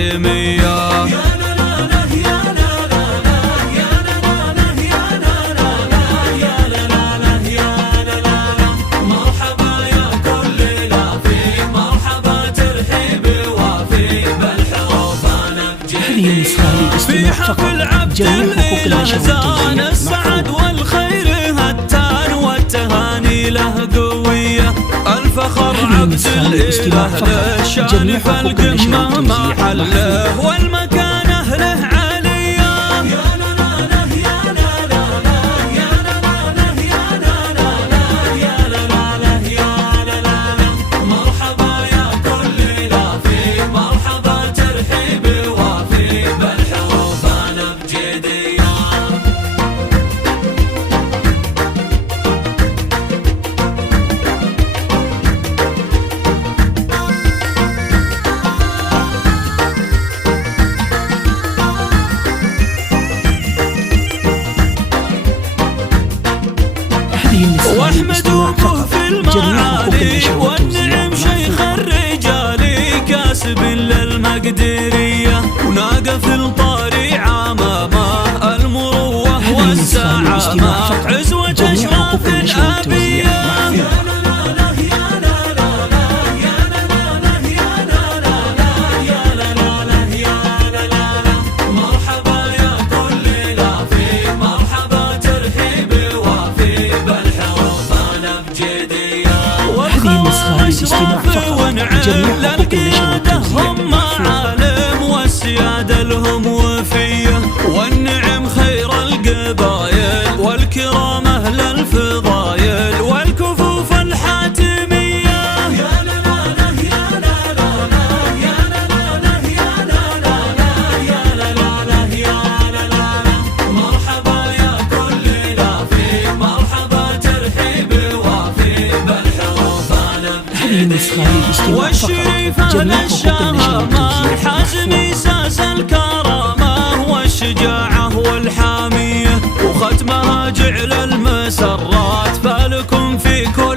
الحاتمية. في حفل عبد الإله زان السعد والخير هتان والتهاني له قوية. الفخر عبد الإله له شان فالقمة ما حله والمكانة له عالية. مرحبا يا كل لافي مرحبا ترحيب وافي بالحروف الأبجدية. واحمد ابوه في المعالي والنعم شيخ الرجال كاسب للمقدرية وناقف الطاري عمامه المروة والسعامة عزوة اشراف الابية. أشراف ونعم للقيادة هم عالم والسيادة لهم وفية والنعم خير القبايل والكرامة للفضايل والكفوف الحاتمية. مرحبا يا كل لافي مرحبا ترحيب وافي بالحروف والشريفة للشهامة حازمي ساس الكرامة والشجاعة والحامية وختمها جعل المسرات فلكم في كل